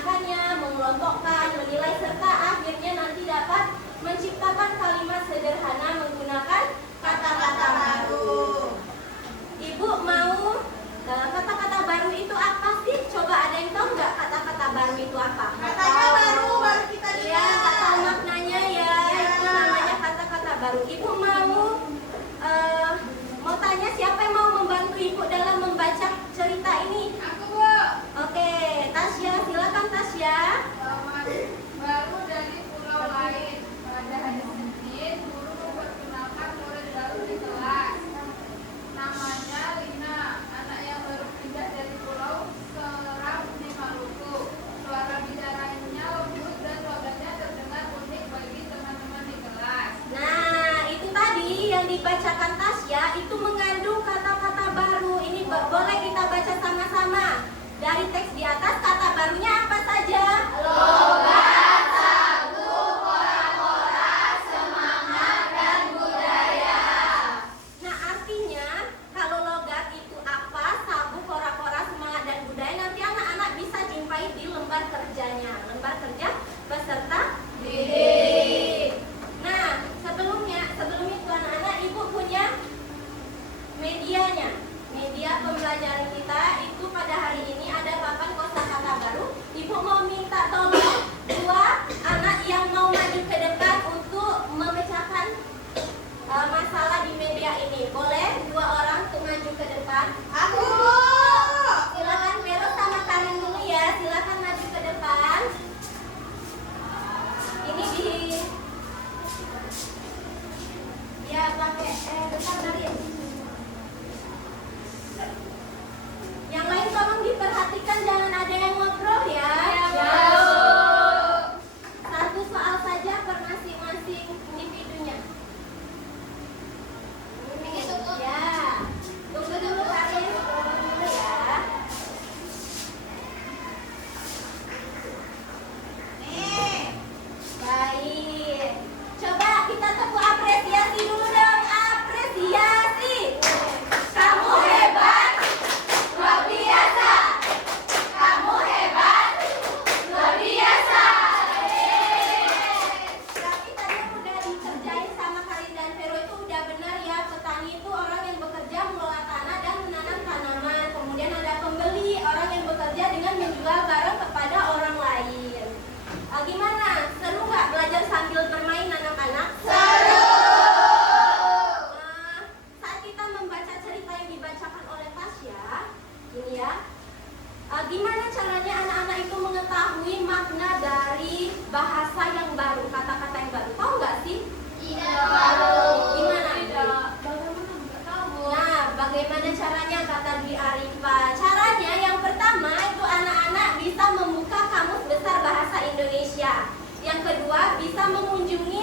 merencanakannya, mengelompokkan, menilai, serta akhirnya nanti dapat menciptakan kalimat sederhana menggunakan kata-kata baru. Ibu mau kata-kata baru itu apa sih? Coba ada yang tahu nggak kata-kata baru itu apa? Katanya baru kita lihat. Iya, nggak tahu maknanya ya. Itu namanya kata-kata baru. Ibu mau tanya siapa yang mau membantu ibu dalam membaca cerita ini? Aku, Bu. Oke, Tasya, silakan Tasya. Baru dari pulau lain. Pada hari Senin, guru memperkenalkan murid baru di kelas. Namanya Lina, anak yang baru pindah dari pulau Seram di Maluku. Suara bicaranya lembut dan logatnya terdengar unik bagi teman-teman di kelas. Nah, itu tadi yang dibacakan Tasya itu mengandung kata-kata baru. Ini boleh kita baca sama-sama. Dari teks di atas kata barunya apa saja? Logat, sagu, kora-kora, semangat, dan budaya. Nah, artinya kalau logat itu apa, sabu, kora-kora, semangat, dan budaya, nanti anak-anak bisa jumpai di lembar kerjanya. Lembar kerja beserta didik. Nah, sebelum itu anak-anak, ibu punya medianya. Media pembelajaran kita itu pada hari ini ada papan kosakata baru. Ibu mau minta tolong dua anak yang mau maju ke depan untuk memecahkan masalah di media ini. Boleh dua orang untuk maju ke depan? Aku, Bu. Silakan Vero sama Karin dulu ya. Silakan maju ke depan. Ini ya pakai depan dari. Yang lain tolong diperhatikan, jangan ada yang ngobrol ya. Satu soal saja per masing-masing individunya. Ya, tunggu dulu Karin, tunggu dulu ya. Nih. Baik, coba kita tepuk apresiasi dulu dong. Apresiasi. Kamu hebat, luar biasa. Kamu hebat, luar biasa. Berarti tadi yang udah dikerjain sama Karin dan Vero itu udah benar ya. Petani itu orang yang bekerja mengelola tanah dan menanam tanaman. Kemudian ada pembeli, orang yang bekerja dengan menjual barang kepada orang lain. Gimana? Seru nggak belajar sambil bermain anak-anak? Seru. Saat kita membaca cerita yang dibacakan oleh Tasya, ini ya, gimana caranya anak-anak itu mengetahui makna dari bahasa yang baru, kata-kata yang baru? Tahu nggak sih? Tidak tahu. Gimana? Tidak. Bagaimana nggak tahu? Nah, bagaimana caranya kata Dwi Arifah? Caranya yang pertama itu anak-anak bisa membuka kamus besar bahasa Indonesia. Yang kedua, bisa mengunjungi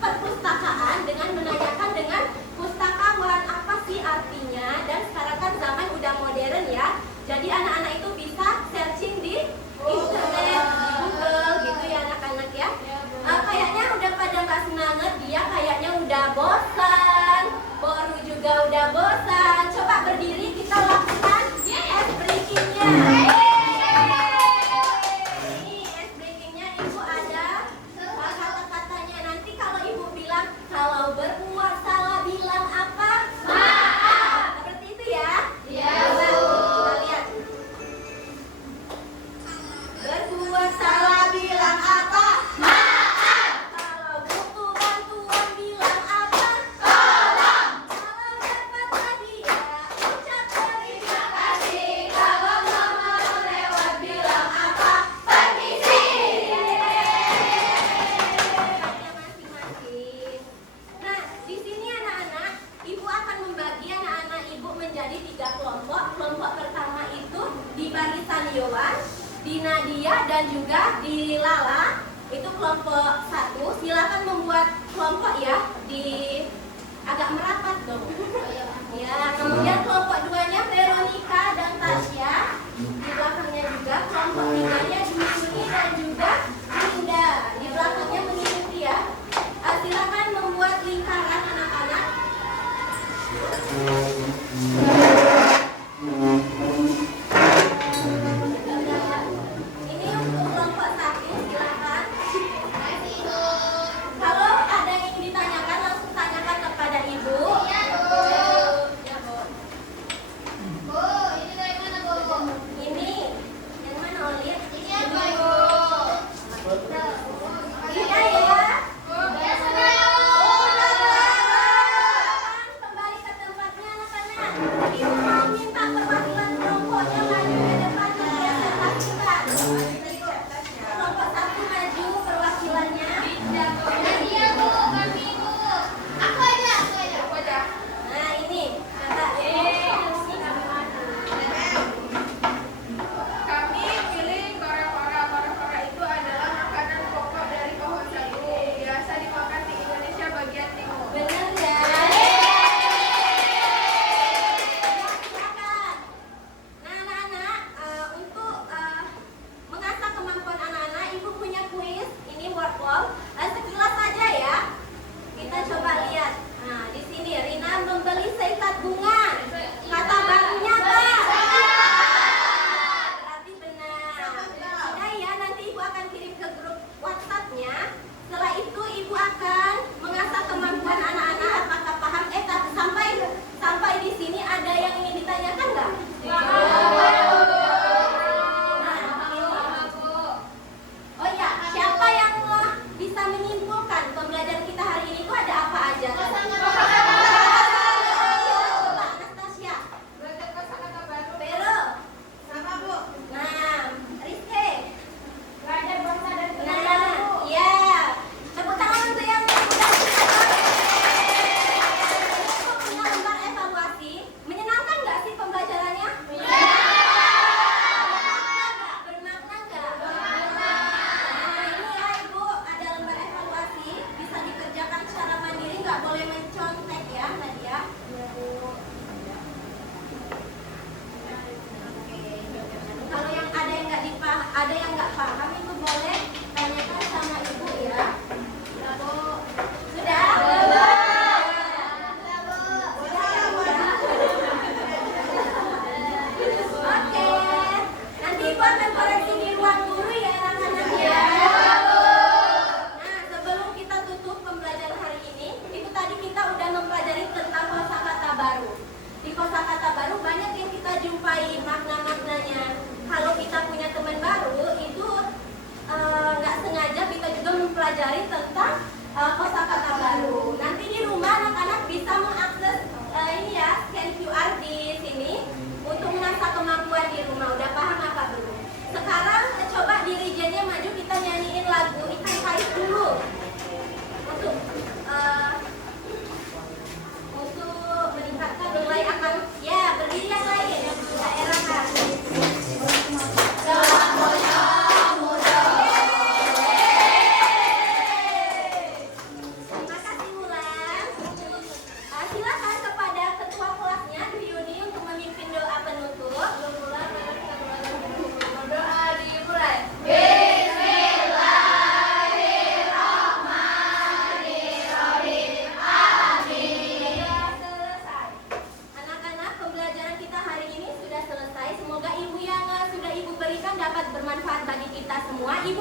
perpustakaan dengan menanyakan dengan pustakawan apa sih artinya. Dan sekarang kan zaman udah modern ya. Jadi anak-anak itu bisa searching di internet, di Google gitu ya anak-anak ya. Kayaknya udah pada nggak semangat, dia kayaknya udah bosan. Boru juga udah bosan. Coba berdiri kita lakukan ice breakingnya. Ini ice breakingnya ibu ada kata-katanya. Nanti kalau ibu bilang kalau berbuat salah bilang apa? Maaf. Seperti itu ya. Iya, Coba Bu. kita lihat. Berbuat salah bilang apa? Maaf. Kalau butuh bantuan bilang apa? Tolong. Kalau dapat hadiah ucap terima Kasih. Kalau nggak mau lewat bilang apa? Permisi. masing-masing. Nah, di sini anak-anak, ibu akan membagi anak-anak ibu menjadi 3 kelompok. Kelompok pertama itu di barisan Yowan, di Nadia dan juga di Lala. Itu kelompok 1. Silakan membuat kelompok ya, di agak merapat dong. Ya, kemudian kelompok 2-nya Veronica dan Tasya. Di belakangnya juga kelompok 3-nya Yuni dan juga Linda. Di belakangnya mengikuti ya. Silakan membuat lingkaran anak-anak. Ini untuk Di kosakata baru banyak yang kita jumpai makna-maknanya. Kalau kita punya teman baru itu nggak sengaja kita juga mempelajari tentang kosakata baru. Nanti di rumah anak-anak bisa mengakses ini ya, scan QR di sini untuk mengasah kemampuan di rumah. Udah paham apa belum? Sekarang coba dirijennya maju, kita nyanyiin lagu Ikan Pais dulu untuk meningkatkan nilai akan ya berdiri yang lain yang daerah kan. Terima kasih Wulan. Silakan kepada ketua kelasnya Yuni untuk memimpin doa penutup. Doa dimulai. Selesai. Anak-anak, pembelajaran kita hari ini sudah selesai. Semoga ilmu yang sudah Ibu berikan dapat bermanfaat bagi kita semua. Ibu